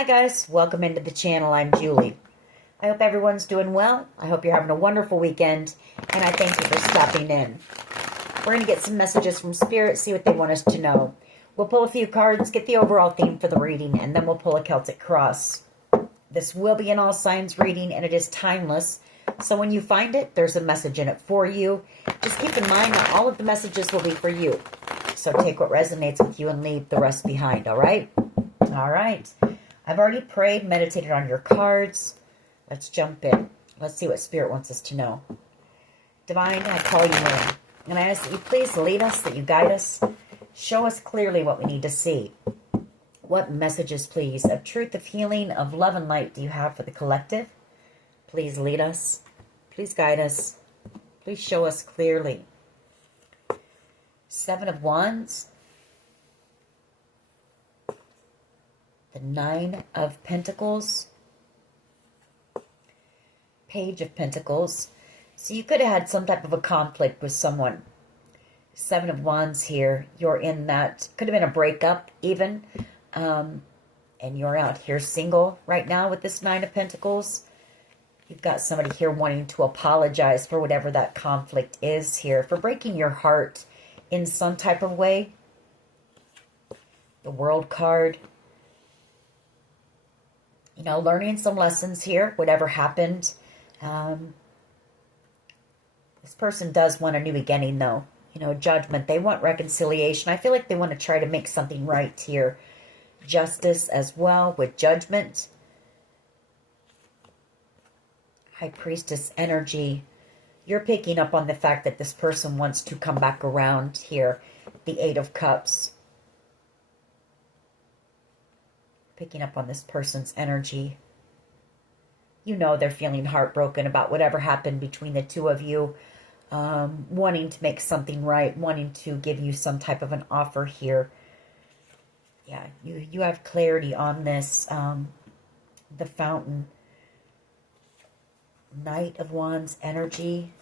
Hi guys, welcome into the channel. I'm Julie. I hope everyone's doing well. I hope you're having a wonderful weekend, and I thank you for stopping in. We're going to get some messages from Spirit, see what they want us to know. We'll pull a few cards, get the overall theme for the reading, and then we'll pull a Celtic cross. This will be an all signs reading, and it is timeless. So when you find it, there's a message in it for you. Just keep in mind that all of the messages will be for you. So take what resonates with you and leave the rest behind, all right? All right. I've already prayed, meditated on your cards. Let's jump in. Let's see what Spirit wants us to know. Divine, I call you in. And I ask that you please lead us, that you guide us. Show us clearly what we need to see. What messages, please, of truth, of healing, of love and light do you have for the collective? Please lead us. Please guide us. Please show us clearly. Seven of Wands. The Nine of Pentacles. Page of Pentacles. So you could have had some type of a conflict with someone. Seven of Wands here. You're in that, could have been a breakup even. And you're out here single right now with this Nine of Pentacles. You've got somebody here wanting to apologize for whatever that conflict is here. For breaking your heart in some type of way. The World card. You know, learning some lessons here, whatever happened. This person does want a new beginning, though. You know, judgment. They want reconciliation. I feel like they want to try to make something right here. Justice as well with judgment. High Priestess energy. You're picking up on the fact that this person wants to come back around here. The Eight of Cups. Picking up on this person's energy. You know they're feeling heartbroken about whatever happened between the two of you. Wanting to make something right. Wanting to give you some type of an offer here. Yeah, you have clarity on this. The Fountain. Knight of Wands energy.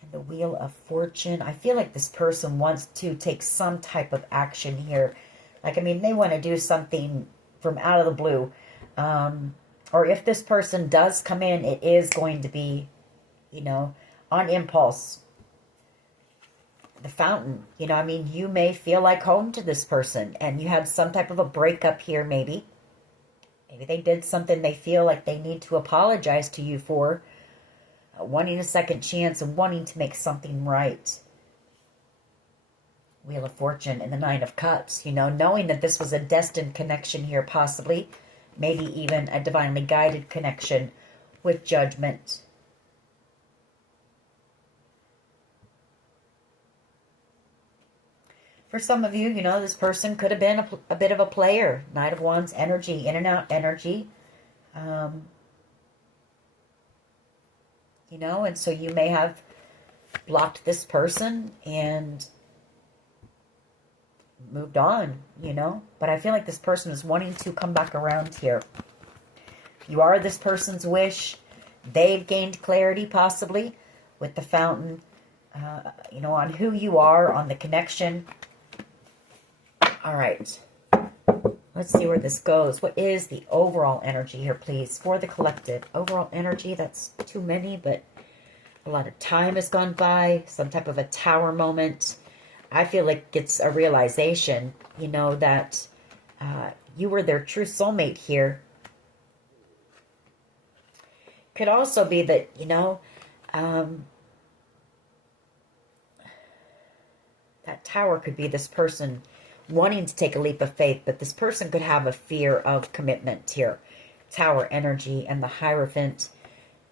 And the Wheel of Fortune. I feel like this person wants to take some type of action here. Like, I mean, they want to do something from out of the blue. Or if this person does come in, it is going to be, you know, on impulse. The Fountain, you know, I mean, you may feel like home to this person. And you had some type of a breakup here, maybe. Maybe they did something they feel like they need to apologize to you for. Wanting a second chance and wanting to make something right. Wheel of Fortune and the Nine of Cups, you know, knowing that this was a destined connection here, possibly, maybe even a divinely guided connection with Judgment. For some of you, you know, this person could have been a bit of a player. Knight of Wands energy, in and out energy. You know, and so you may have blocked this person and moved on, you know. But I feel like this person is wanting to come back around here. You are this person's wish. They've gained clarity, possibly, with the Fountain, you know, on who you are, on the connection. All right. Let's see where this goes. What is the overall energy here, please, for the collective? Overall energy, that's too many, but a lot of time has gone by. Some type of a tower moment. I feel like it's a realization, you know, that you were their true soulmate here. Could also be that, you know, that tower could be this person wanting to take a leap of faith, but this person could have a fear of commitment here. Tower energy and the Hierophant,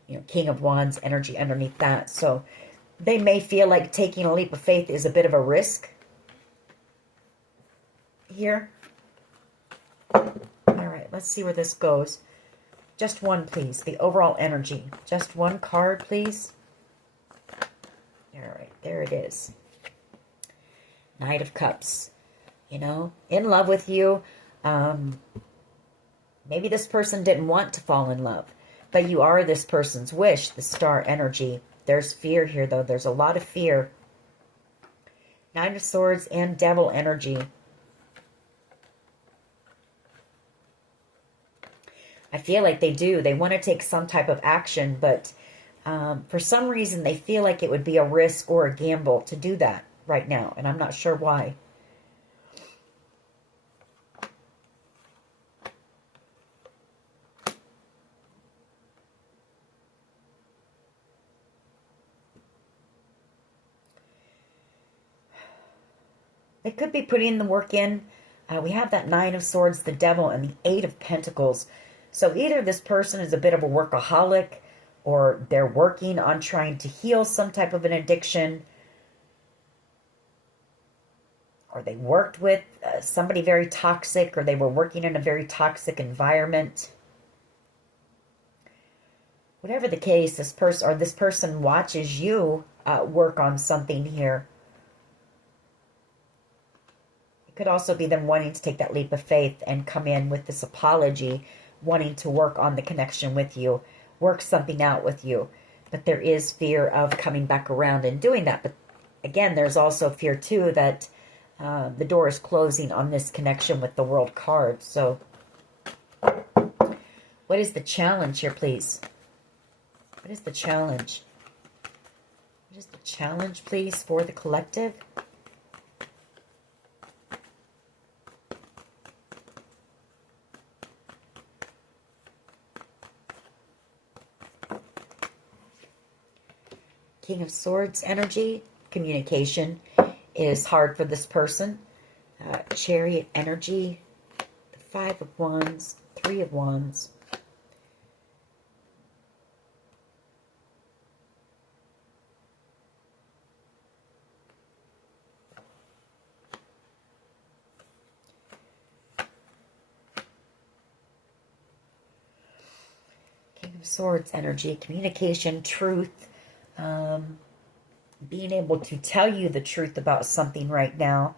you know, King of Wands energy underneath that. So they may feel like taking a leap of faith is a bit of a risk here. All right, let's see where this goes. Just one, please. The overall energy. Just one card, please. All right, there it is. Knight of Cups. You know, in love with you. Maybe this person didn't want to fall in love, but you are this person's wish, the Star energy. There's fear here, though. There's a lot of fear. Nine of Swords and Devil energy. I feel like they do. They want to take some type of action, but for some reason they feel like it would be a risk or a gamble to do that right now, and I'm not sure why. They could be putting the work in. We have that Nine of Swords, the Devil, and the Eight of Pentacles. So either this person is a bit of a workaholic, or they're working on trying to heal some type of an addiction, or they worked with somebody very toxic, or they were working in a very toxic environment. Whatever the case, this person watches you work on something here. It could also be them wanting to take that leap of faith and come in with this apology, wanting to work on the connection with you, work something out with you. But there is fear of coming back around and doing that. But again, there's also fear too that the door is closing on this connection with the World card. So what is the challenge here, please? What is the challenge? What is the challenge, please, for the collective? King of Swords energy. Communication is hard for this person. Chariot energy. The Five of Wands. Three of Wands. King of Swords energy. Communication, truth. Being able to tell you the truth about something right now.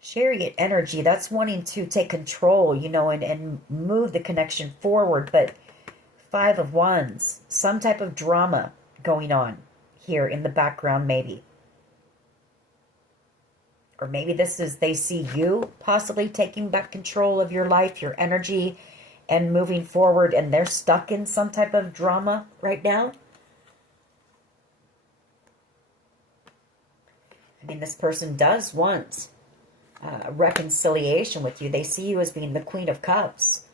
Chariot energy, that's wanting to take control, you know, and move the connection forward. But Five of Wands, some type of drama going on here in the background, maybe. Or maybe this is, they see you possibly taking back control of your life, your energy, and moving forward, and they're stuck in some type of drama right now. I mean, this person does want reconciliation with you. They see you as being the Queen of Cups.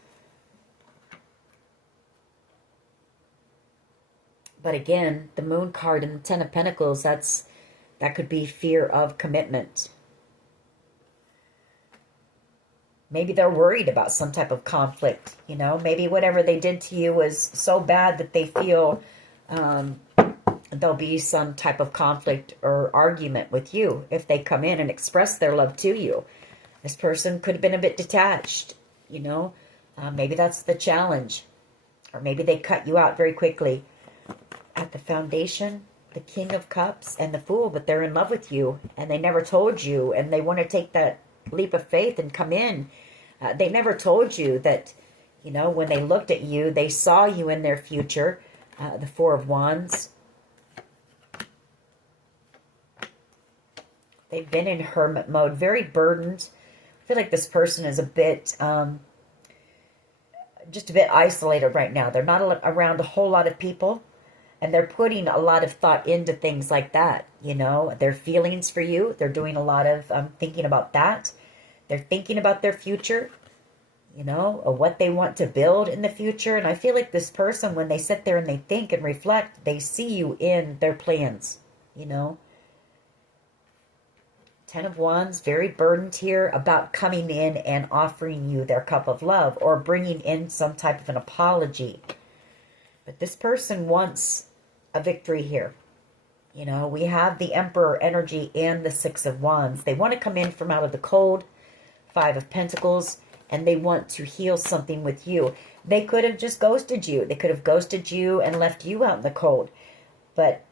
But again, the Moon card and the Ten of Pentacles, that could be fear of commitment. Maybe they're worried about some type of conflict, you know. Maybe whatever they did to you was so bad that they feel there'll be some type of conflict or argument with you if they come in and express their love to you. This person could have been a bit detached, you know. Maybe that's the challenge. Or maybe they cut you out very quickly. At the foundation, the King of Cups and the Fool, but they're in love with you and they never told you, and they want to take that leap of faith and come in. They never told you that, you know, when they looked at you, they saw you in their future. The Four of Wands. They've been in hermit mode, very burdened. I feel like this person is a bit, just a bit isolated right now. They're not around a whole lot of people, and they're putting a lot of thought into things like that, you know. Their feelings for you, they're doing a lot of thinking about that. They're thinking about their future, you know, or what they want to build in the future. And I feel like this person, when they sit there and they think and reflect, they see you in their plans, you know. Ten of Wands, very burdened here about coming in and offering you their cup of love or bringing in some type of an apology. But this person wants a victory here. You know, we have the Emperor energy and the Six of Wands. They want to come in from out of the cold, Five of Pentacles, and they want to heal something with you. They could have just ghosted you. They could have ghosted you and left you out in the cold. But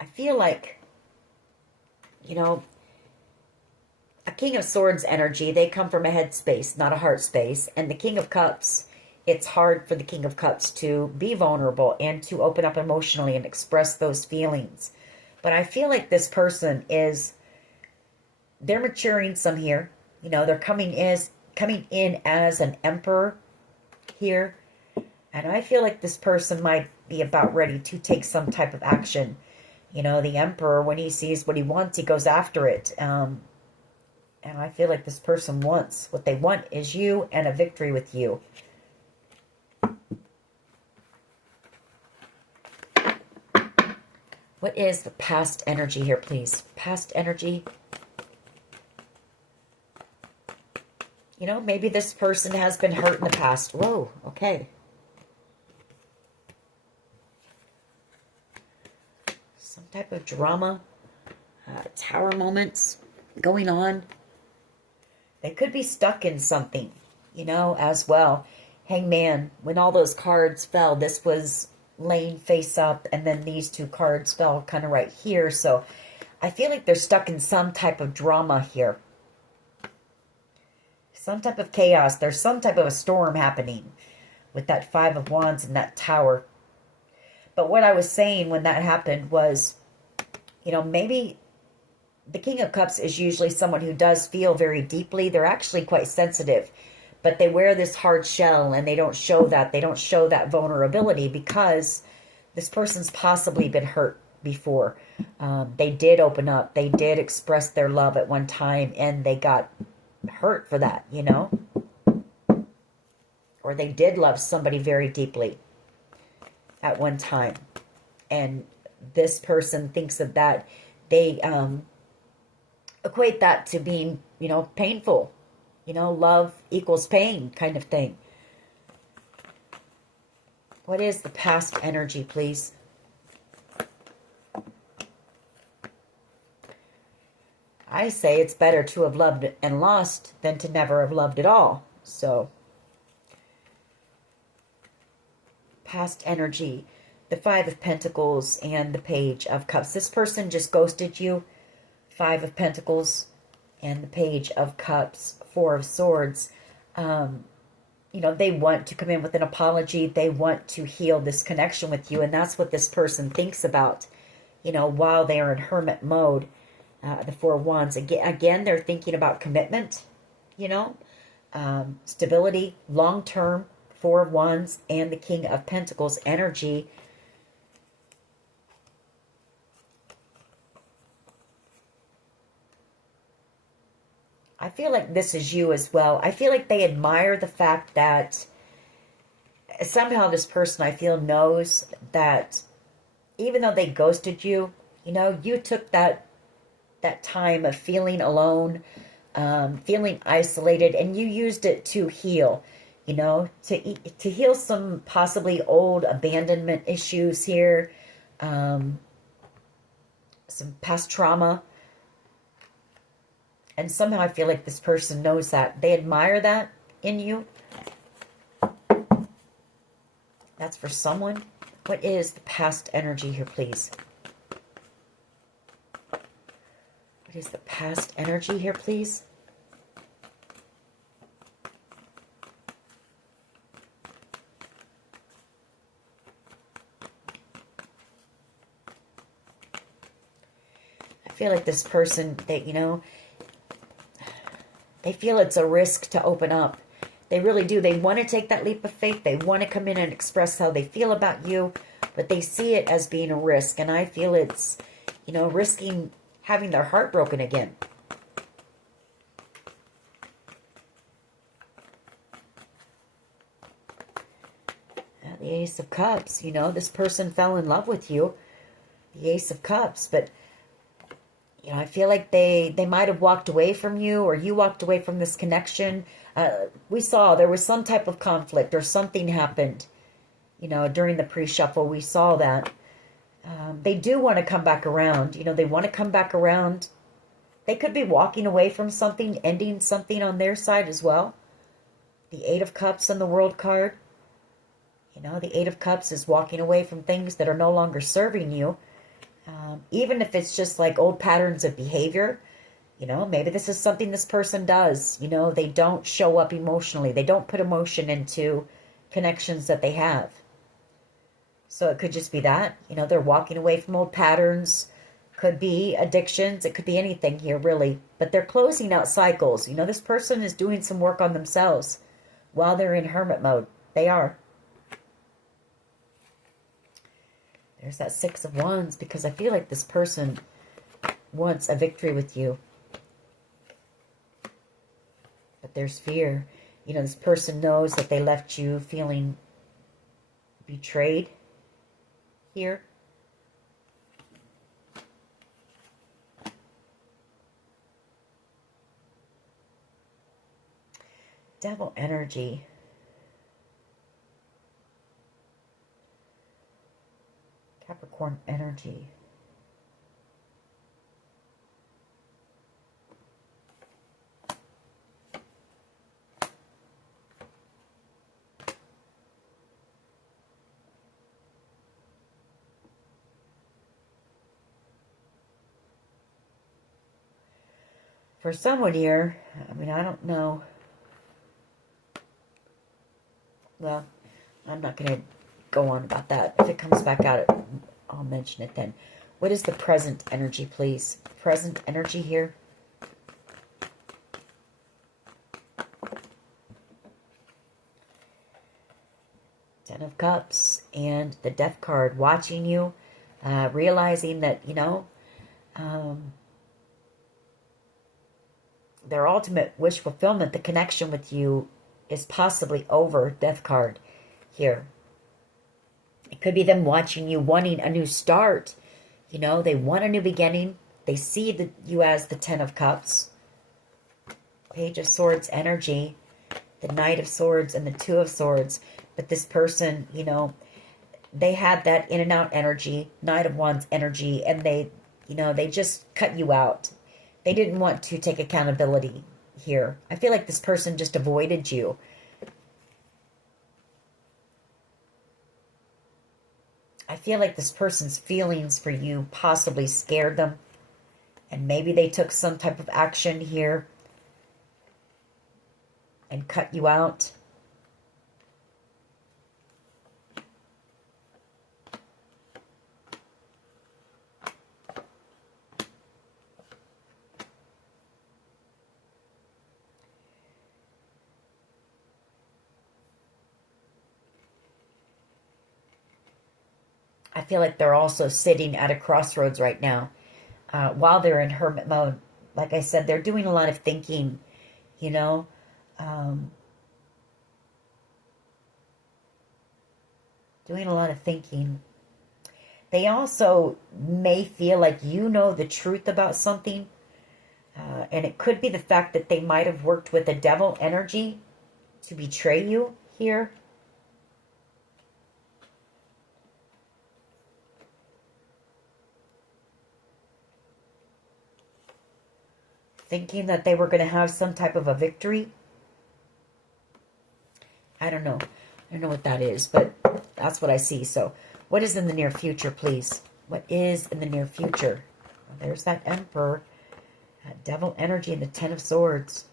I feel like, you know, a King of Swords energy, they come from a head space, not a heart space. And the King of Cups, it's hard for the King of Cups to be vulnerable and to open up emotionally and express those feelings. But I feel like this person is, they're maturing some here. You know, they're coming in as an emperor. here. And I feel like this person might be about ready to take some type of action. You know, the Emperor, when he sees what he wants, he goes after it. And I feel like this person wants, what they want is you and a victory with you. What is the past energy here, please? Past energy. You know, maybe this person has been hurt in the past. Whoa, okay. Some type of drama, tower moments going on. They could be stuck in something, you know, as well. Hangman, when all those cards fell, this was laying face up, and then these two cards fell kind of right here. So I feel like they're stuck in some type of drama here. Some type of chaos. There's some type of a storm happening with that Five of Wands and that Tower. But what I was saying when that happened was, you know, maybe the King of Cups is usually someone who does feel very deeply. They're actually quite sensitive, but they wear this hard shell and they don't show that. They don't show that vulnerability because this person's possibly been hurt before. They did open up. They did express their love at one time and they got hurt for that, you know? Or they did love somebody very deeply at one time. And this person thinks of that. They equate that to being, you know, painful. You know, love equals pain kind of thing. What is the past energy, please? I say it's better to have loved and lost than to never have loved at all. So, past energy, the Five of Pentacles and the Page of Cups. This person just ghosted you. Five of Pentacles and the Page of Cups, Four of Swords. You know, they want to come in with an apology. They want to heal this connection with you. And that's what this person thinks about, you know, while they are in hermit mode. The Four of Wands. Again, they're thinking about commitment, you know, stability, long-term, Four of Wands, and the King of Pentacles energy. I feel like this is you as well. I feel like they admire the fact that somehow this person, I feel, knows that even though they ghosted you, you know, you took that time of feeling alone, feeling isolated, and you used it to heal, you know, to heal some possibly old abandonment issues here, some past trauma. And somehow I feel like this person knows that. They admire that in you. That's for someone. What is the past energy here, please? What is the past energy here, please? I feel like this person, that, you know, they feel it's a risk to open up. They really do. They want to take that leap of faith. They want to come in and express how they feel about you, but they see it as being a risk. And I feel it's, you know, risking having their heart broken again. The Ace of Cups, you know, this person fell in love with you. The Ace of Cups, but, you know, I feel like they might have walked away from you, or you walked away from this connection. We saw there was some type of conflict or something happened, you know, during the pre-shuffle. We saw that. They do want to come back around. You know, they want to come back around. They could be walking away from something, ending something on their side as well. The Eight of Cups and the World card. You know, the Eight of Cups is walking away from things that are no longer serving you. Even if it's just like old patterns of behavior. You know, maybe this is something this person does. You know, they don't show up emotionally. They don't put emotion into connections that they have. So it could just be that, you know, they're walking away from old patterns. Could be addictions. It could be anything here, really. But they're closing out cycles. You know, this person is doing some work on themselves while they're in hermit mode. They are. There's that Six of Wands, because I feel like this person wants a victory with you. But there's fear. You know, this person knows that they left you feeling betrayed here. Devil energy. Capricorn energy. For someone here, I mean, I don't know. Well, I'm not going to go on about that. If it comes back out, I'll mention it then. What is the present energy, please? Present energy here. Ten of Cups and the Death card, watching you, realizing that, you know, their ultimate wish fulfillment, the connection with you, is possibly over. Death card here. It could be them watching you, wanting a new start. You know, they want a new beginning. They see you as the Ten of Cups. Page of Swords energy. The Knight of Swords and the Two of Swords. But this person, you know, they had that in and out energy. Knight of Wands energy. And they, you know, they just cut you out. They didn't want to take accountability here. I feel like this person just avoided you. I feel like this person's feelings for you possibly scared them. And maybe they took some type of action here and cut you out. I feel like they're also sitting at a crossroads right now while they're in hermit mode. Like I said, they're doing a lot of thinking, you know. Doing a lot of thinking. They also may feel like you know the truth about something. And it could be the fact that they might have worked with a devil energy to betray you here. Thinking that they were going to have some type of a victory. I don't know. I don't know what that is, but that's what I see. So what is in the near future, please? What is in the near future? Well, there's that Emperor. That devil energy and the Ten of Swords.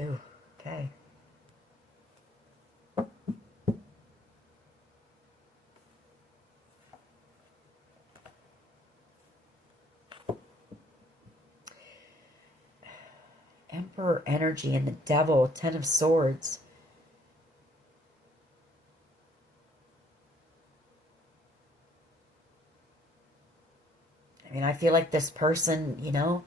Ooh, okay. Emperor energy and the Devil, Ten of Swords. I mean, I feel like this person, you know,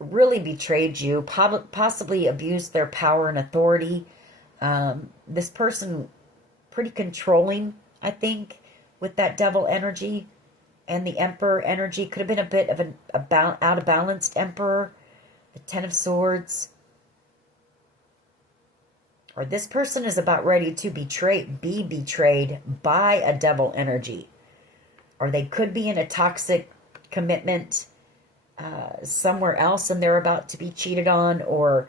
really betrayed you, possibly abused their power and authority. This person, pretty controlling, I think, with that Devil energy. And the Emperor energy could have been a bit of an out of balanced Emperor. The Ten of Swords. Or this person is about ready to be betrayed by a devil energy. Or they could be in a toxic commitment somewhere else and they're about to be cheated on. Or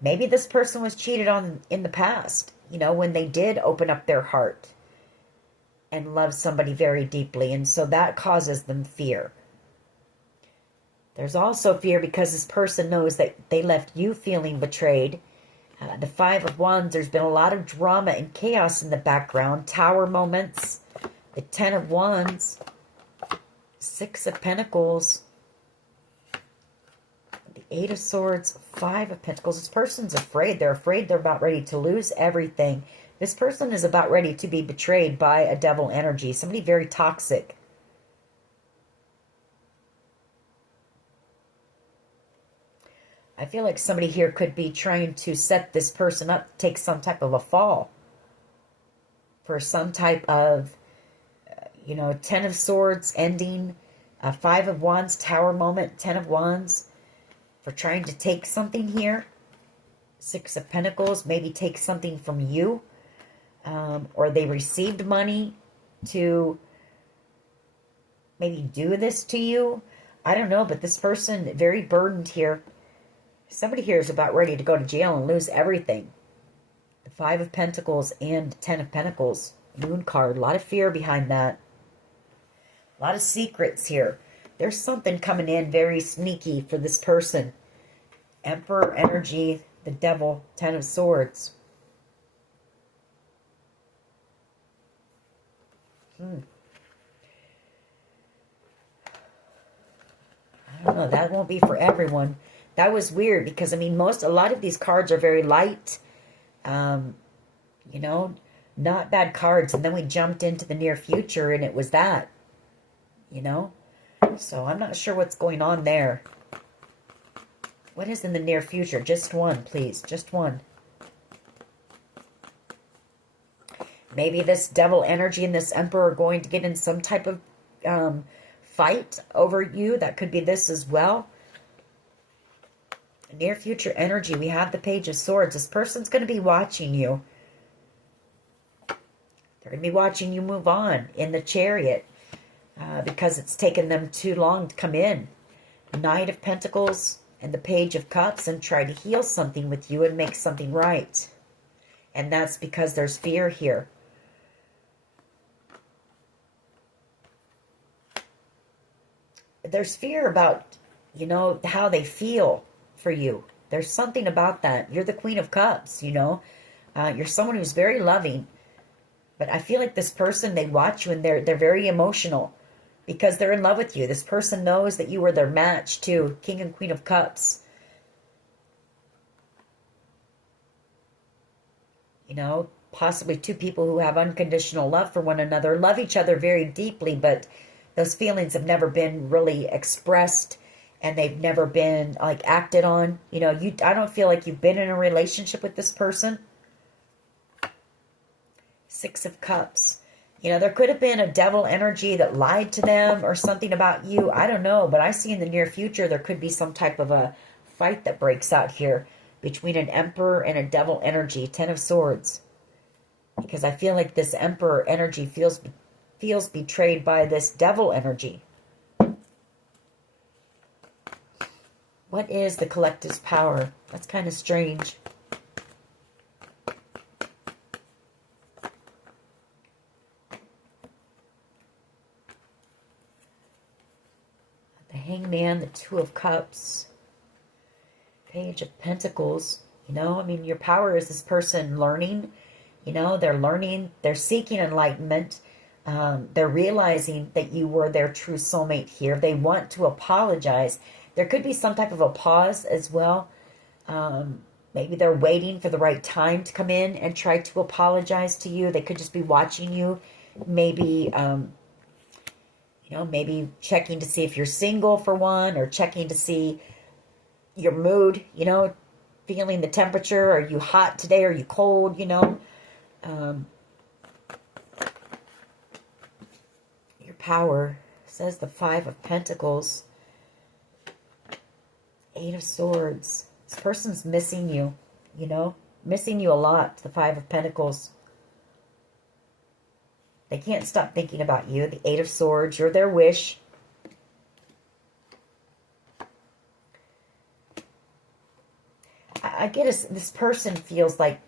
maybe this person was cheated on in the past. You know, when they did open up their heart and love somebody very deeply. And so that causes them fear. There's also fear because this person knows that they left you feeling betrayed. The Five of Wands, there's been a lot of drama and chaos in the background. Tower moments. The Ten of Wands. Six of Pentacles. The Eight of Swords, Five of Pentacles. This person's afraid. They're afraid they're about ready to lose everything. This person is about ready to be betrayed by a devil energy. Somebody very toxic. I feel like somebody here could be trying to set this person up to take some type of a fall. For some type of, you know, Ten of Swords ending, Five of Wands, Tower moment, Ten of Wands. For trying to take something here. Six of Pentacles, maybe take something from you. Or they received money to maybe do this to you. I don't know, but this person, very burdened here. Somebody here is about ready to go to jail and lose everything. The Five of Pentacles and Ten of Pentacles. Moon card. A lot of fear behind that. A lot of secrets here. There's something coming in very sneaky for this person. Emperor energy. The Devil. Ten of Swords. I don't know. That won't be for everyone. That was weird because, I mean, a lot of these cards are very light. You know, not bad cards. And then we jumped into the near future and it was that. You know? So I'm not sure what's going on there. What is in the near future? Just one, please. Just one. Maybe this devil energy and this emperor are going to get in some type of fight over you. That could be this as well. Near future energy. We have the Page of Swords. This person's going to be watching you. They're going to be watching you move on in the Chariot. Because it's taken them too long to come in. Knight of Pentacles and the Page of Cups, and try to heal something with you and make something right. And that's because there's fear here. There's fear about, you know, how they feel for you. There's something about that. You're the Queen of Cups, you know. You're someone who's very loving. But I feel like this person, they watch you and they're very emotional. Because they're in love with you. This person knows that you were their match too. King and Queen of Cups. You know, possibly two people who have unconditional love for one another. Love each other very deeply, but those feelings have never been really expressed. And they've never been, like, acted on. You know, I don't feel like you've been in a relationship with this person. Six of Cups. You know, there could have been a devil energy that lied to them or something about you. I don't know, but I see in the near future there could be some type of a fight that breaks out here between an emperor and a devil energy. Ten of Swords. Because I feel like this emperor energy feels betrayed by this devil energy. What is the collective's power? That's kind of strange. Hangman, the Two of Cups, Page of Pentacles. You know, I mean, your power is this person learning. You know, they're learning. They're seeking enlightenment. They're realizing that you were their true soulmate here. They want to apologize. There could be some type of a pause as well. Maybe they're waiting for the right time to come in and try to apologize to you. They could just be watching you. Maybe... you know, maybe checking to see if you're single for one, or checking to see your mood, you know, feeling the temperature. Are you hot today? Are you cold, you know? Your power says the Five of Pentacles. Eight of Swords. This person's missing you, you know? Missing you a lot, the Five of Pentacles. They can't stop thinking about you. The Eight of Swords. You're their wish. I get this person feels like...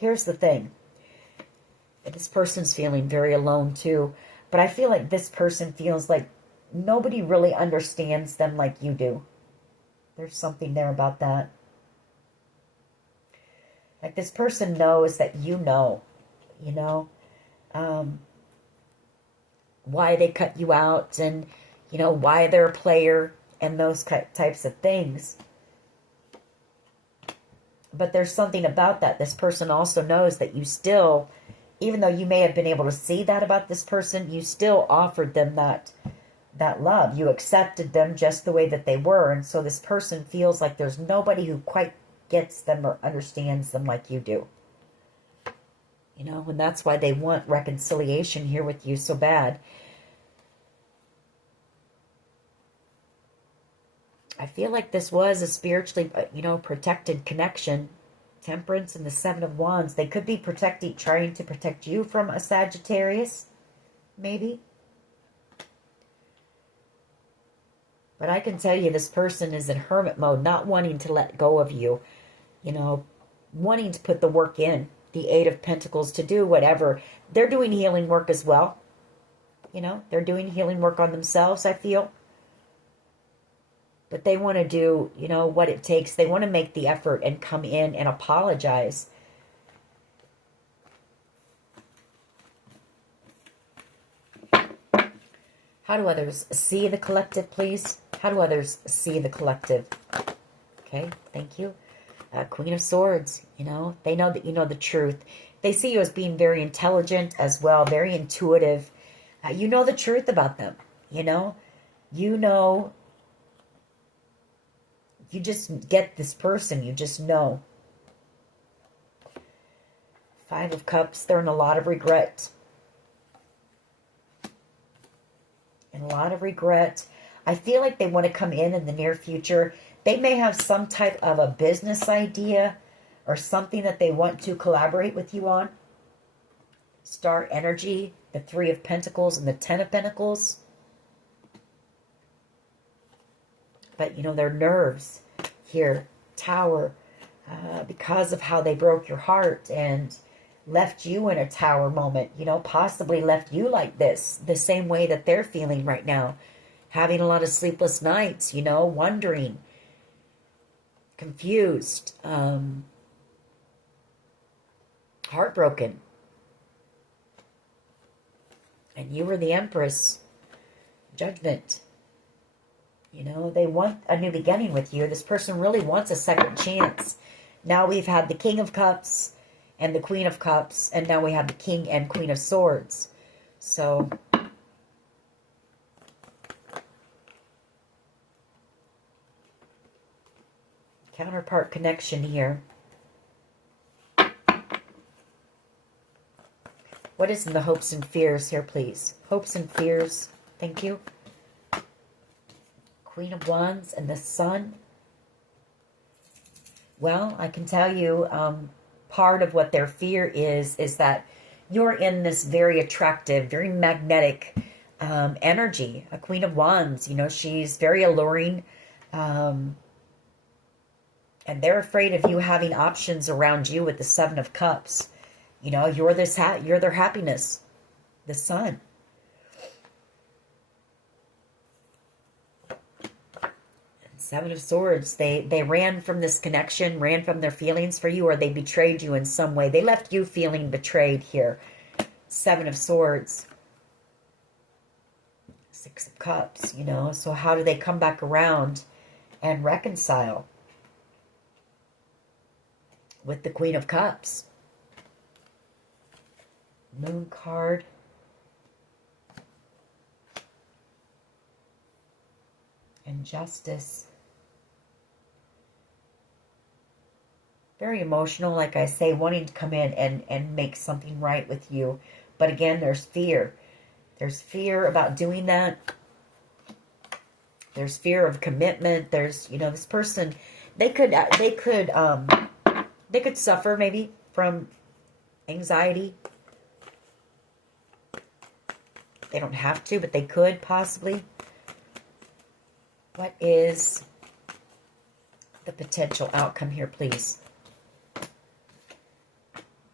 Here's the thing. This person's feeling very alone too. But I feel like this person feels like nobody really understands them like you do. There's something there about that. Like this person knows that you know. You know? Why they cut you out, and you know why they're a player, and those types of things. But there's something about that. This person also knows that you still, even though you may have been able to see that about this person, you still offered them that love. You accepted them just the way that they were. And so this person feels like there's nobody who quite gets them or understands them like you do. You know, and that's why they want reconciliation here with you so bad. I feel like this was a spiritually, protected connection. Temperance and the Seven of Wands. They could be trying to protect you from a Sagittarius, maybe. But I can tell you this person is in hermit mode, not wanting to let go of you. You know, wanting to put the work in. The Eight of Pentacles, to do whatever. They're doing healing work as well. You know, they're doing healing work on themselves, I feel. But they want to do, what it takes. They want to make the effort and come in and apologize. How do others see the collective, please? How do others see the collective? Okay, thank you. Queen of Swords, they know that you know the truth. They see you as being very intelligent as well, very intuitive. You know the truth about them, You just get this person. You just know. Five of Cups. They're in a lot of regret. And a lot of regret. I feel like they want to come in the near future. They may have some type of a business idea or something that they want to collaborate with you on. Star energy. The Three of Pentacles and the Ten of Pentacles. But, their nerves here, Tower, because of how they broke your heart and left you in a tower moment, possibly left you like this, the same way that they're feeling right now. Having a lot of sleepless nights, wondering, confused, heartbroken. And you were the Empress. Judgment. They want a new beginning with you. This person really wants a second chance. Now we've had the King of Cups and the Queen of Cups, and now we have the King and Queen of Swords. So, counterpart connection here. What is in the hopes and fears here, please? Hopes and fears. Thank you. Queen of Wands and the Sun. Well, I can tell you part of what their fear is that you're in this very attractive, very magnetic energy. A Queen of Wands, she's very alluring. And they're afraid of you having options around you with the Seven of Cups. You're their happiness. The Sun. Seven of Swords. They ran from this connection, ran from their feelings for you, or they betrayed you in some way. They left you feeling betrayed here. Seven of Swords. Six of Cups, So how do they come back around and reconcile? With the Queen of Cups. Moon card. And Justice. Very emotional, like I say, wanting to come in and make something right with you. But again, there's fear. There's fear about doing that. There's fear of commitment. There's, this person, they could suffer maybe from anxiety. They don't have to, but they could possibly. What is the potential outcome here, please?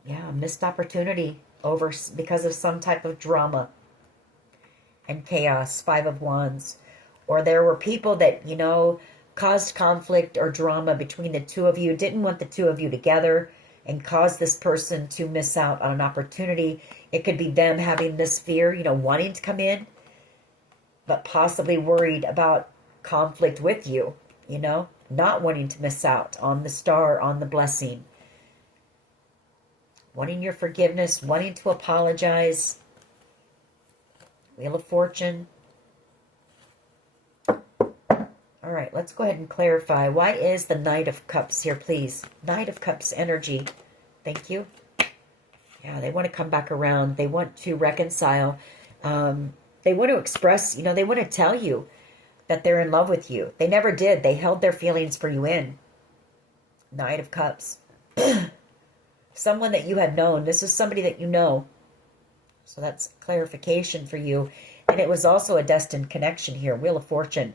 Yeah, missed opportunity because of some type of drama and chaos. Five of Wands. Or there were people that, caused conflict or drama between the two of you, didn't want the two of you together, and caused this person to miss out on an opportunity. It could be them having this fear, wanting to come in, but possibly worried about conflict with you, you know, not wanting to miss out on the star, on the blessing, wanting your forgiveness, wanting to apologize. Wheel of Fortune. All right, let's go ahead and clarify. Why is the Knight of Cups here, please? Knight of Cups energy. Thank you. Yeah, they want to come back around. They want to reconcile. They want to express, you know, they want to tell you that they're in love with you. They never did. They held their feelings for you in. Knight of Cups. Someone that you had known. This is somebody that you know. So that's clarification for you. And it was also a destined connection here. Wheel of Fortune.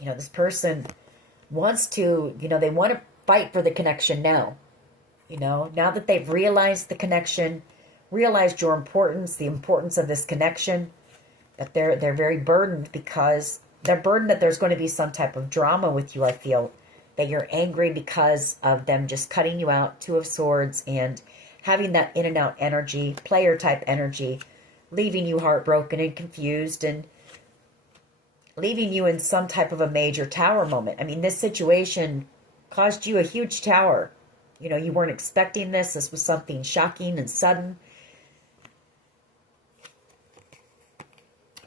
You know, this person wants to, you know, they want to fight for the connection now. You know, now that they've realized the connection, realized your importance, the importance of this connection, that they're very burdened because they're burdened that there's going to be some type of drama with you, I feel. That you're angry because of them just cutting you out, Two of Swords, and having that in and out energy, player type energy, leaving you heartbroken and confused and leaving you in some type of a major tower moment. I mean, this situation caused you a huge tower. You know, you weren't expecting this. This was something shocking and sudden.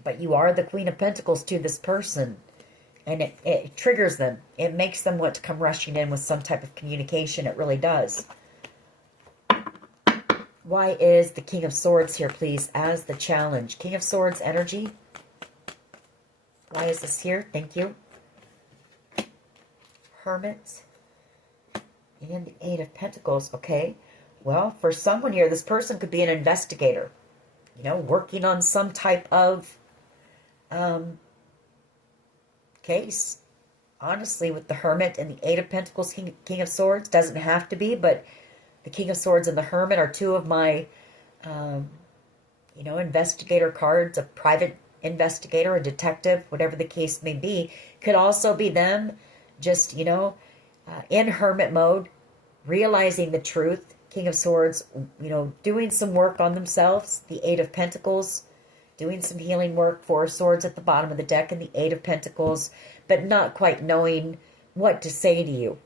But you are the Queen of Pentacles to this person. And it triggers them. It makes them want to come rushing in with some type of communication. It really does. Why is the King of Swords here, please, as the challenge? King of Swords energy. Why is this here? Thank you. Hermit. And the Eight of Pentacles. Okay. Well, for someone here, this person could be an investigator. You know, working on some type of case. Honestly, with the Hermit and the Eight of Pentacles, King of Swords, doesn't have to be, but the King of Swords and the Hermit are two of my, you know, investigator cards, a private investigator, a detective, whatever the case may be. Could also be them just, you know, in hermit mode, realizing the truth. King of Swords, you know, doing some work on themselves. The Eight of Pentacles, doing some healing work. Four of Swords at the bottom of the deck, and the Eight of Pentacles, but not quite knowing what to say to you.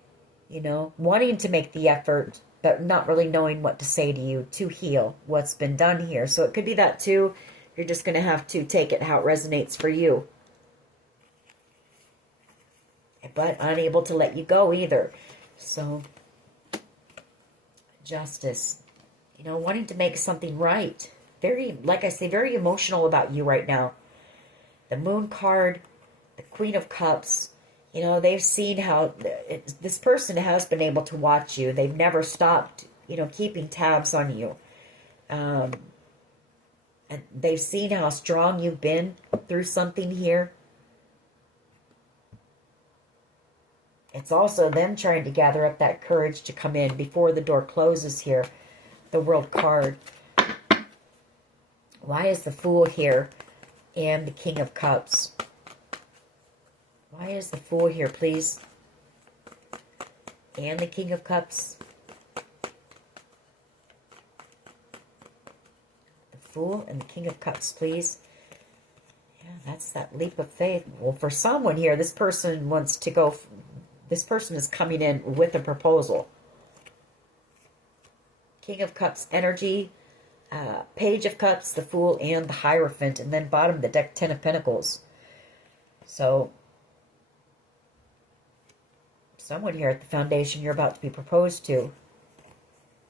You know, wanting to make the effort, but not really knowing what to say to you to heal what's been done here. So it could be that too. You're just going to have to take it how it resonates for you. But unable to let you go either. So, Justice. You know, wanting to make something right. Very, like I say, very emotional about you right now. The Moon card, the Queen of Cups. You know, they've seen how this person has been able to watch you. They've never stopped, you know, keeping tabs on you. And they've seen how strong you've been through something here. It's also them trying to gather up that courage to come in before the door closes here. The World card. Why is the Fool here and the King of Cups? Why is the Fool here, please? And the King of Cups. The Fool and the King of Cups, please. Yeah, that's that leap of faith. Well, for someone here, this person wants to go... This person is coming in with a proposal. King of Cups energy. Page of Cups, the Fool, and the Hierophant. And then bottom of the deck, Ten of Pentacles. So... someone here at the foundation you're about to be proposed to.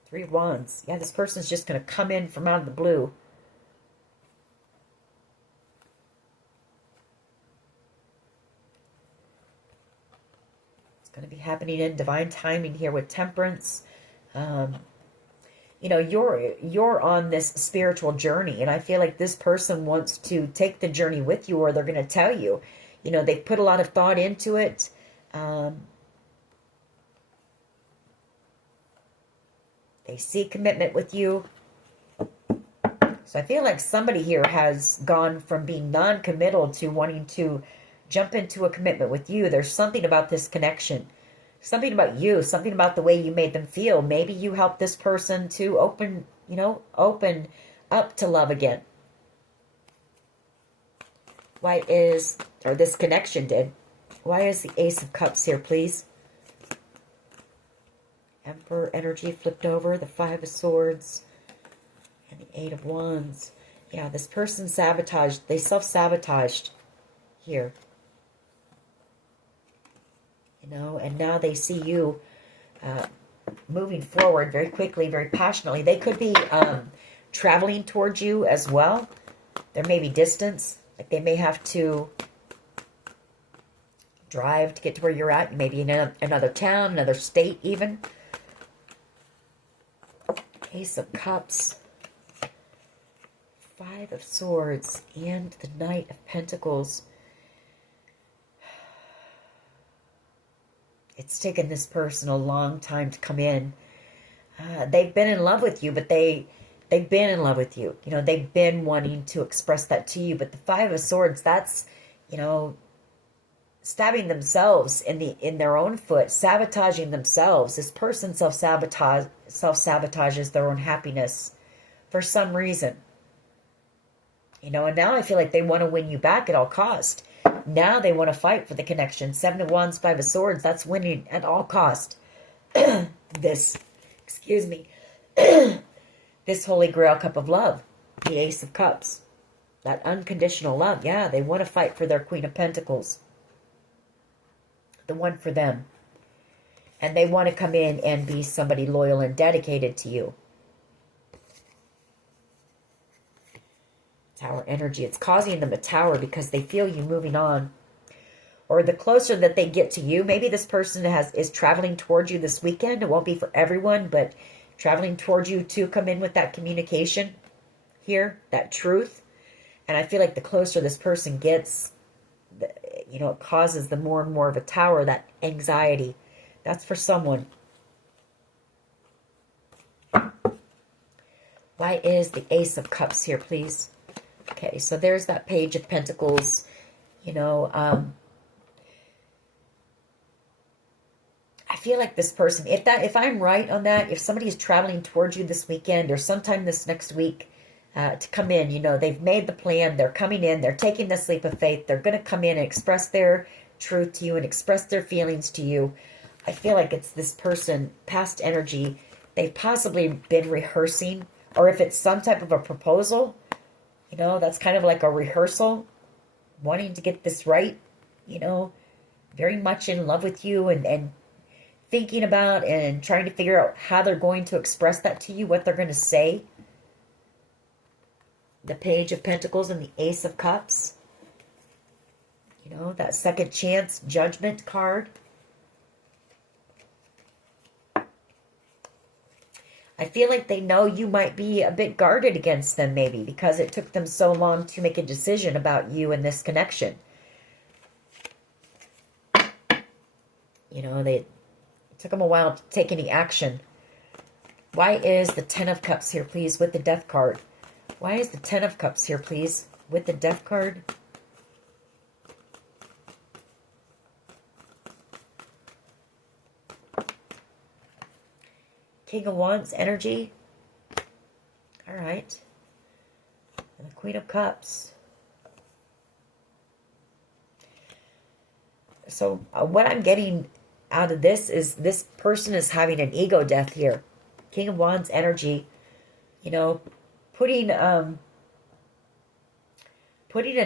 Three of Wands. Yeah, this person's just going to come in from out of the blue. It's going to be happening in divine timing here with Temperance. You know, you're on this spiritual journey, and I feel like this person wants to take the journey with you, or they're going to tell you. You know, they've put a lot of thought into it. They see commitment with you. So I feel like somebody here has gone from being non-committal to wanting to jump into a commitment with you. There's something about this connection. Something about you. Something about the way you made them feel. Maybe you helped this person to open up to love again. Why is, or this connection did. Why is the Ace of Cups here, please? Emperor energy flipped over, the Five of Swords, and the Eight of Wands. Yeah, this person sabotaged, they self-sabotaged here. You know, and now they see you moving forward very quickly, very passionately. They could be traveling towards you as well. There may be distance, like they may have to drive to get to where you're at, maybe in another town, another state even. Ace of Cups, Five of Swords, and the Knight of Pentacles. It's taken this person a long time to come in. They've been in love with you, but they've been in love with you. You know, they've been wanting to express that to you. But the Five of Swords, that's, you know, stabbing themselves in their own foot, sabotaging themselves. This person self-sabotages their own happiness for some reason. You know, and now I feel like they want to win you back at all cost. Now they want to fight for the connection. Seven of Wands, Five of Swords, that's winning at all cost. This Holy Grail cup of love, the Ace of Cups, that unconditional love. Yeah, they want to fight for their Queen of Pentacles, the one for them. And they want to come in and be somebody loyal and dedicated to you. Tower energy. It's causing them a tower because they feel you moving on. Or the closer that they get to you, maybe this person is traveling towards you this weekend. It won't be for everyone, but traveling towards you to come in with that communication here, that truth. And I feel like the closer this person gets, you know, it causes the more and more of a tower, that anxiety. That's for someone. Why is the Ace of Cups here, please? Okay, so there's that Page of Pentacles. You know, I feel like this person, if I'm right on that, if somebody is traveling towards you this weekend or sometime this next week to come in, you know, they've made the plan, they're coming in, they're taking this leap of faith, they're going to come in and express their truth to you and express their feelings to you. I feel like it's this person, past energy, they've possibly been rehearsing, or if it's some type of a proposal, you know, that's kind of like a rehearsal, wanting to get this right, you know, very much in love with you and thinking about and trying to figure out how they're going to express that to you, what they're going to say. The Page of Pentacles and the Ace of Cups. You know, that second chance judgment card. I feel like they know you might be a bit guarded against them, maybe, because it took them so long to make a decision about you and this connection. You know, it took them a while to take any action. Why is the Ten of Cups here, please, with the Death card? Why is the Ten of Cups here, please, with the Death card? King of Wands energy. All right. And the Queen of Cups. So what I'm getting out of this is this person is having an ego death here. King of Wands energy. You know, putting an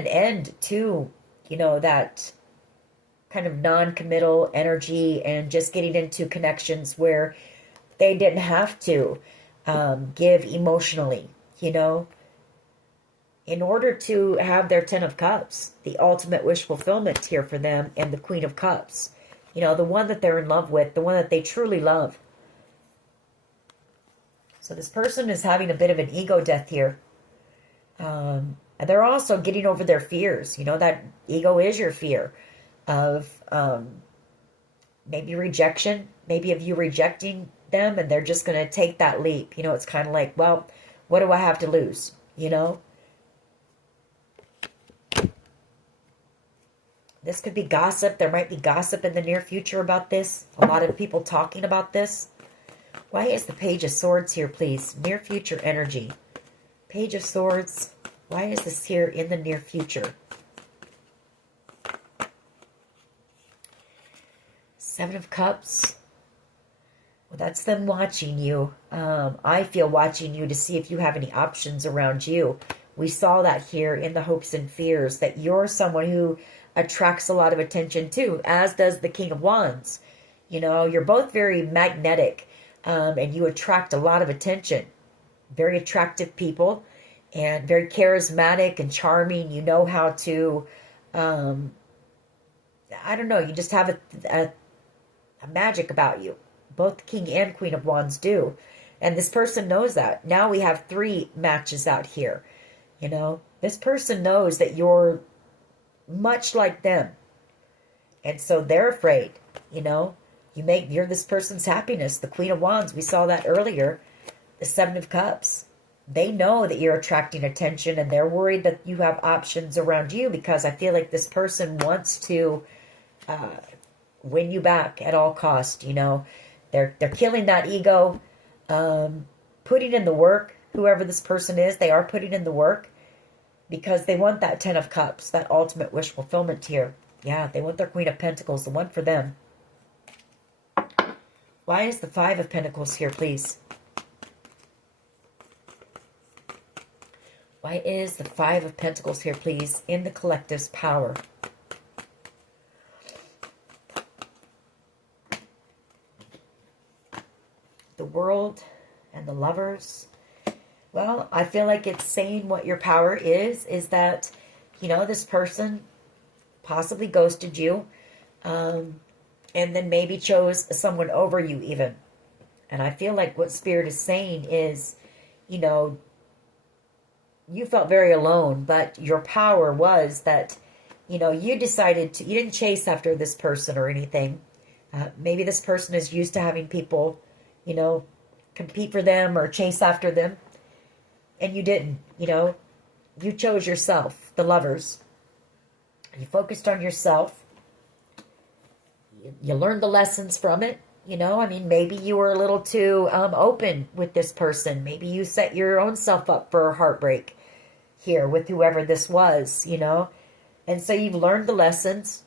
end to, you know, that kind of non-committal energy and just getting into connections where they didn't have to give emotionally, you know. In order to have their Ten of Cups, the ultimate wish fulfillment here for them, and the Queen of Cups, you know, the one that they're in love with, the one that they truly love. So this person is having a bit of an ego death here. And they're also getting over their fears. You know, that ego is your fear of maybe rejection, maybe of you rejecting them, and they're just going to take that leap. You know, it's kind of like, well, what do I have to lose? You know? This could be gossip. There might be gossip in the near future about this. A lot of people talking about this. Why is the Page of Swords here, please? Near future energy. Page of Swords. Why is this here in the near future? Seven of Cups. Well, that's them watching you. I feel watching you to see if you have any options around you. We saw that here in the hopes and fears, that you're someone who attracts a lot of attention too, as does the King of Wands. You know, you're both very magnetic, and you attract a lot of attention. Very attractive people, and very charismatic and charming. You know how to, I don't know, you just have a magic about you. Both the King and Queen of Wands do. And this person knows that. Now we have 3 matches out here. You know, this person knows that you're much like them. And so they're afraid, you know. You're this person's happiness. The Queen of Wands, we saw that earlier. The Seven of Cups. They know that you're attracting attention, and they're worried that you have options around you, because I feel like this person wants to win you back at all cost, you know. They're killing that ego, putting in the work. Whoever this person is, they are putting in the work because they want that 10 of Cups, that ultimate wish fulfillment here. Yeah, they want their Queen of Pentacles, the one for them. Why is the 5 of Pentacles here, please? Why is the 5 of Pentacles here, please, in the collective's power? The World and the Lovers. Well, I feel like it's saying what your power is that, you know, this person possibly ghosted you, and then maybe chose someone over you even. And I feel like what Spirit is saying is, you know, you felt very alone, but your power was that, you know, you decided to, you didn't chase after this person or anything. Maybe this person is used to having people, you know, compete for them or chase after them. And you didn't, you know. You chose yourself, the Lovers. You focused on yourself. You learned the lessons from it, you know. I mean, maybe you were a little too open with this person. Maybe you set your own self up for a heartbreak here with whoever this was, you know. And so you've learned the lessons.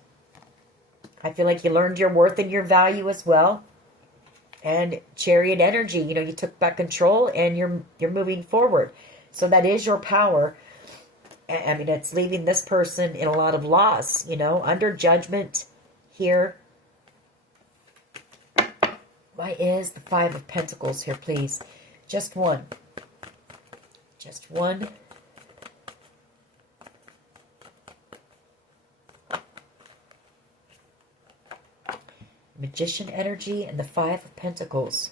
I feel like you learned your worth and your value as well. And Chariot energy, you know, you took back control and you're moving forward. So that is your power. I mean, it's leaving this person in a lot of loss, you know, under judgment here. Why is the 5 of Pentacles here, please? Just one. Just one. Magician energy and the 5 of Pentacles.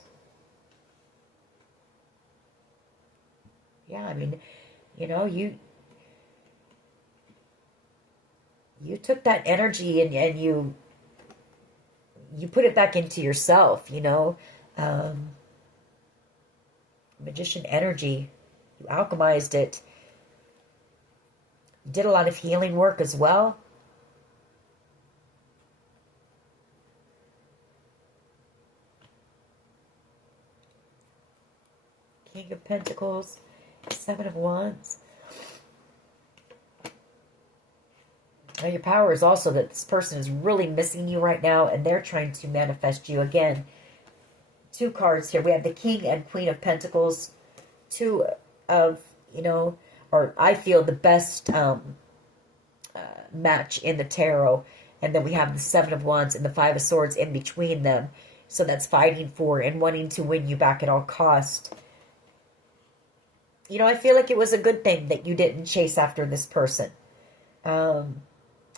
Yeah, I mean, you know, you took that energy and you put it back into yourself, you know. Magician energy, you alchemized it. You did a lot of healing work as well. King of Pentacles, 7 of Wands. Now your power is also that this person is really missing you right now, and they're trying to manifest you again. 2 cards here. We have the King and Queen of Pentacles. 2 of, you know, or I feel the best match in the tarot. And then we have the 7 of Wands and the 5 of Swords in between them. So that's fighting for and wanting to win you back at all cost. You know, I feel like it was a good thing that you didn't chase after this person. And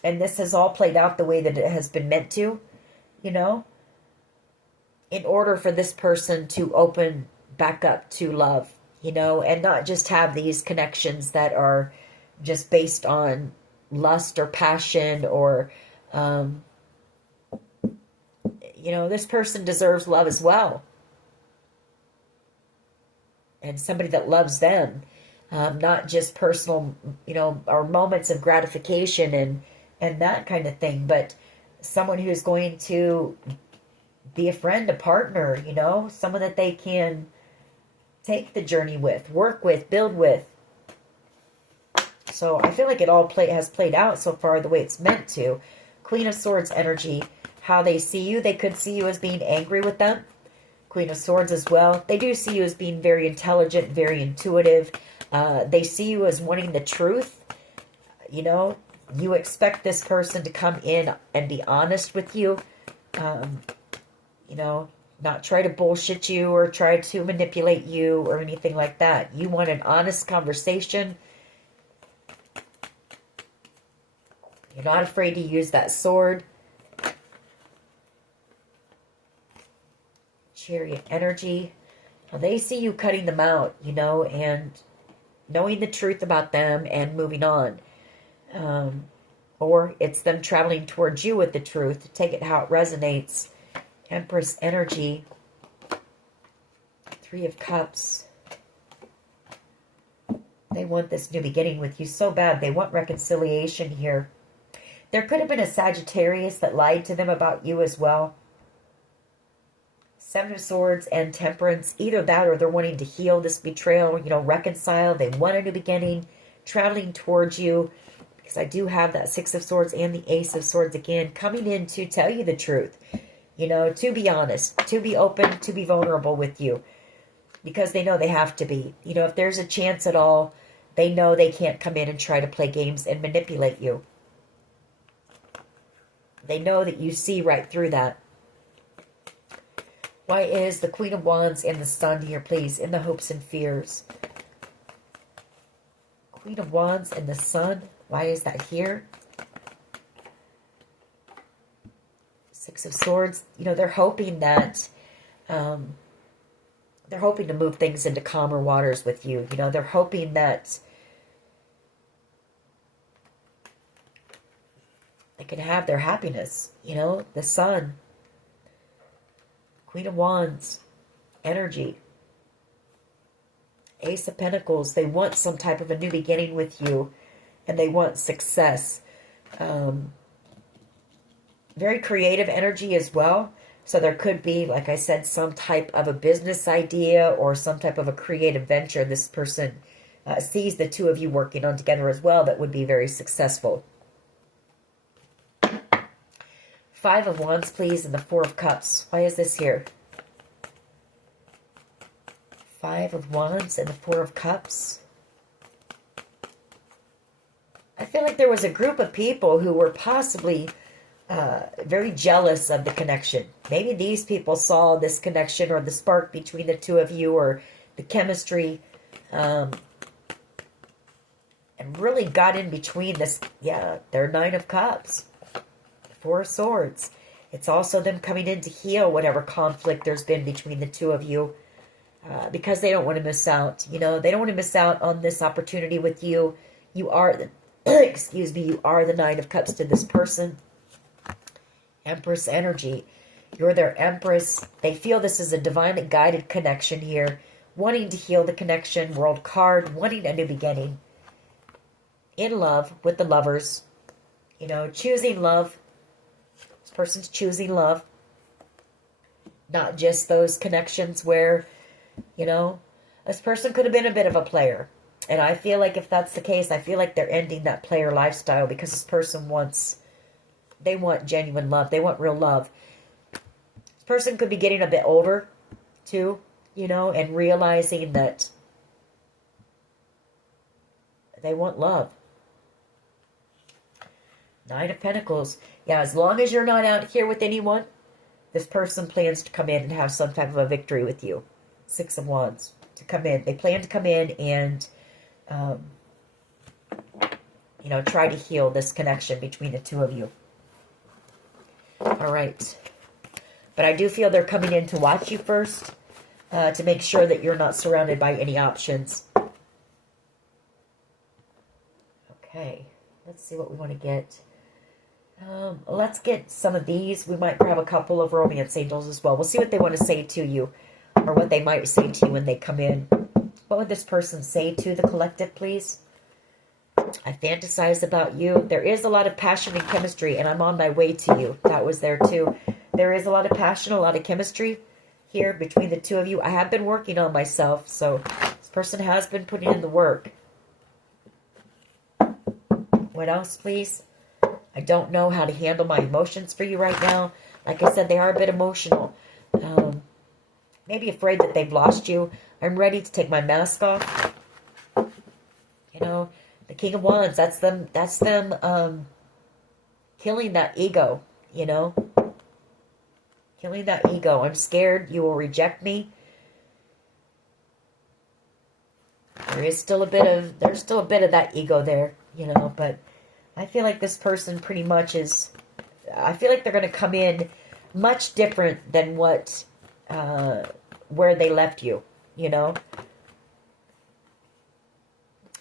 this has all played out the way that it has been meant to, you know. In order for this person to open back up to love, you know, and not just have these connections that are just based on lust or passion or, you know, this person deserves love as well. And somebody that loves them, not just personal, you know, or moments of gratification and that kind of thing, but someone who's going to be a friend, a partner, you know, someone that they can take the journey with, work with, build with. So I feel like it all has played out so far the way it's meant to. Queen of Swords energy how they see you. They could see you as being angry with them. Queen of Swords as well. They do see you as being very intelligent, very intuitive. They see you as wanting the truth. You know, you expect this person to come in and be honest with you. You know, not try to bullshit you or try to manipulate you or anything like that. You want an honest conversation. You're not afraid to use that sword. Chariot energy. Now, they see you cutting them out, you know, and knowing the truth about them and moving on. Or it's them traveling towards you with the truth. Take it how it resonates. Empress energy. 3 of Cups. They want this new beginning with you so bad. They want reconciliation here. There could have been a Sagittarius that lied to them about you as well. 7 of Swords and Temperance. Either that or they're wanting to heal this betrayal, you know, reconcile. They want a new beginning, traveling towards you. Because I do have that 6 of Swords and the Ace of Swords again, coming in to tell you the truth. You know, to be honest, to be open, to be vulnerable with you. Because they know they have to be. You know, if there's a chance at all, they know they can't come in and try to play games and manipulate you. They know that you see right through that. Why is the Queen of Wands and the Sun here, please, in the hopes and fears? Queen of Wands and the Sun, why is that here? 6 of Swords, you know, they're hoping that, they're hoping to move things into calmer waters with you. You know, they're hoping that they can have their happiness, you know, the Sun. Queen of Wands, energy. Ace of Pentacles, they want some type of a new beginning with you. And they want success. Very creative energy as well. So there could be, like I said, some type of a business idea or some type of a creative venture this person sees the two of you working on together as well that would be very successful. 5 of Wands, please, and the 4 of Cups. Why is this here? 5 of Wands and the 4 of Cups. I feel like there was a group of people who were possibly very jealous of the connection. Maybe these people saw this connection or the spark between the two of you or the chemistry and really got in between this. Yeah, they're 9 of Cups. 4 of Swords. It's also them coming in to heal whatever conflict there's been between the two of you because they don't want to miss out. You know, they don't want to miss out on this opportunity with you. You are the, excuse me, you are the 9 of Cups to this person. Empress energy. You're their Empress. They feel this is a divinely guided connection here. Wanting to heal the connection. World card. Wanting a new beginning. In love with the lovers. You know, choosing love. This person's choosing love. Not just those connections where, you know, this person could have been a bit of a player. And I feel like if that's the case, I feel like they're ending that player lifestyle because this person wants, they want genuine love. They want real love. This person could be getting a bit older too, you know, and realizing that they want love. 9 of Pentacles. Yeah, as long as you're not out here with anyone, this person plans to come in and have some type of a victory with you. 6 of Wands. To come in. They plan to come in and, you know, try to heal this connection between the two of you. All right. But I do feel they're coming in to watch you first, to make sure that you're not surrounded by any options. Okay. Let's see what we want to get. Let's get some of these. We might grab a couple of romance angels as well. We'll see what they want to say to you, or what they might say to you when they come in. What would this person say to the collective, please? I fantasize about you. There is a lot of passion and chemistry, and I'm on my way to you. That was there too. There is a lot of passion, a lot of chemistry here between the two of you. I have been working on myself, so this person has been putting in the work. What else, please? I don't know how to handle my emotions for you right now. Like I said, they are a bit emotional. Maybe afraid that they've lost you. I'm ready to take my mask off. You know, the King of Wands, that's them killing that ego, you know. Killing that ego. I'm scared you will reject me. There's still a bit of that ego there, you know, but I feel like this person pretty much is, I feel like they're going to come in much different than what, where they left you, you know.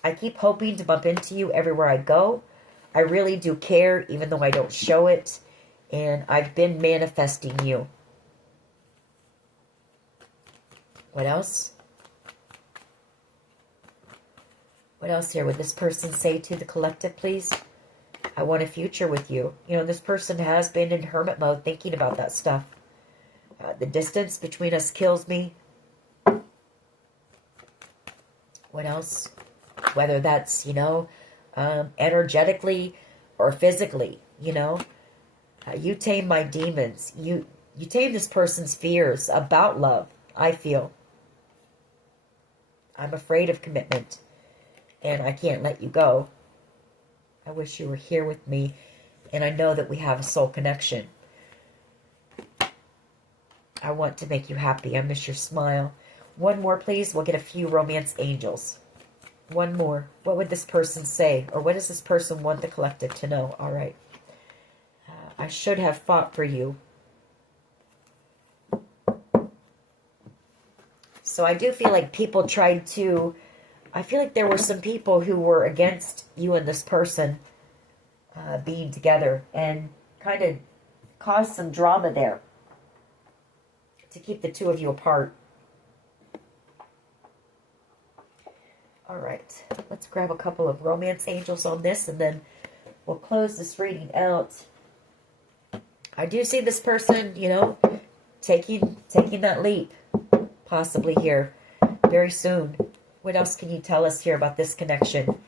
I keep hoping to bump into you everywhere I go. I really do care, even though I don't show it. And I've been manifesting you. What else? What else here would this person say to the collective, please? I want a future with you. You know, this person has been in hermit mode thinking about that stuff. The distance between us kills me. What else? Whether that's, you know, energetically or physically, you know. You tame my demons. You tame this person's fears about love, I feel. I'm afraid of commitment. And I can't let you go. I wish you were here with me. And I know that we have a soul connection. I want to make you happy. I miss your smile. One more, please. We'll get a few romance angels. One more. What would this person say? Or what does this person want the collective to know? All right. I should have fought for you. So I do feel like people tried to... I feel like there were some people who were against you and this person being together and kind of caused some drama there to keep the two of you apart. All right, let's grab a couple of romance angels on this and then we'll close this reading out. I do see this person, you know, taking that leap possibly here very soon. What else can you tell us here about this connection?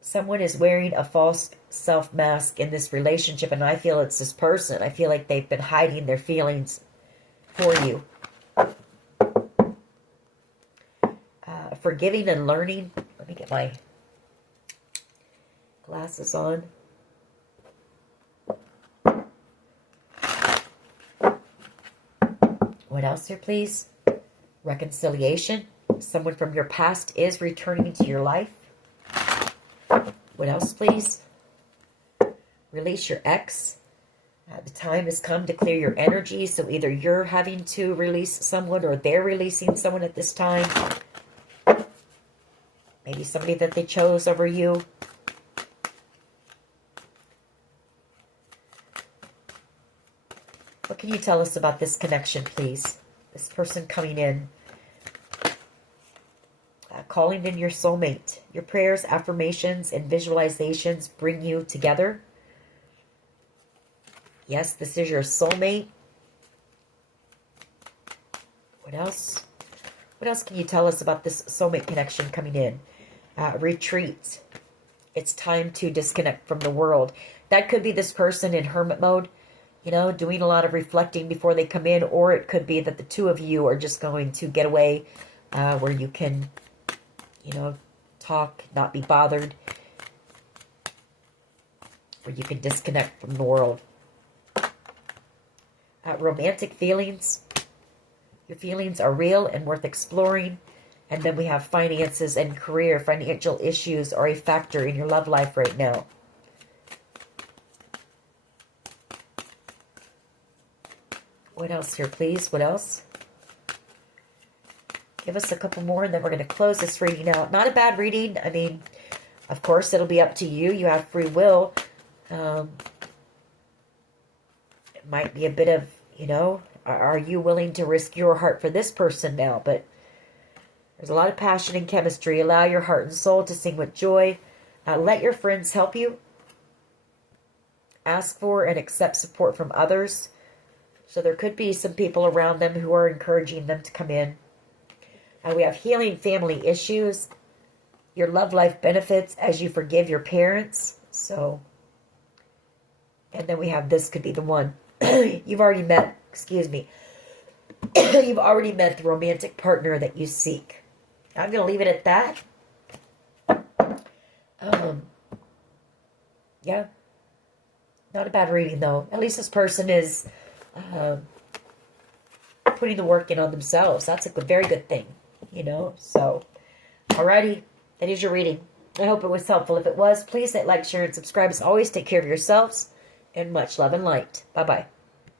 Someone is wearing a false self mask in this relationship, and I feel it's this person. I feel like they've been hiding their feelings for you. Forgiving and learning. Let me get my glasses on. What else here, please? Reconciliation. Someone from your past is returning into your life. What else, please? Release your ex. The time has come to clear your energy. So either you're having to release someone or they're releasing someone at this time. Maybe somebody that they chose over you. What can you tell us about this connection, please? This person coming in. Calling in your soulmate. Your prayers, affirmations, and visualizations bring you together. Yes, this is your soulmate. What else? What else can you tell us about this soulmate connection coming in? Retreat. It's time to disconnect from the world. That could be this person in hermit mode, you know, doing a lot of reflecting before they come in, or it could be that the two of you are just going to get away where you can, you know, talk, not be bothered, where you can disconnect from the world. Romantic feelings. Your feelings are real and worth exploring. And then we have finances and career. Financial issues are a factor in your love life right now. What else here, please? What else? Give us a couple more and then we're going to close this reading out. Not a bad reading. I mean, of course, it'll be up to you. You have free will. It might be a bit of, you know, are you willing to risk your heart for this person now? But there's a lot of passion and chemistry. Allow your heart and soul to sing with joy. Let your friends help you. Ask for and accept support from others. So there could be some people around them who are encouraging them to come in. We have healing family issues. Your love life benefits as you forgive your parents. So And then we have this could be the one. You've already met, excuse me, you've already met the romantic partner that you seek. I'm going to leave it at that. Yeah. Not a bad reading, though. At least this person is putting the work in on themselves. That's a very good thing, you know? So, alrighty. That is your reading. I hope it was helpful. If it was, please hit like, share, and subscribe. As always, take care of yourselves. And much love and light. Bye-bye.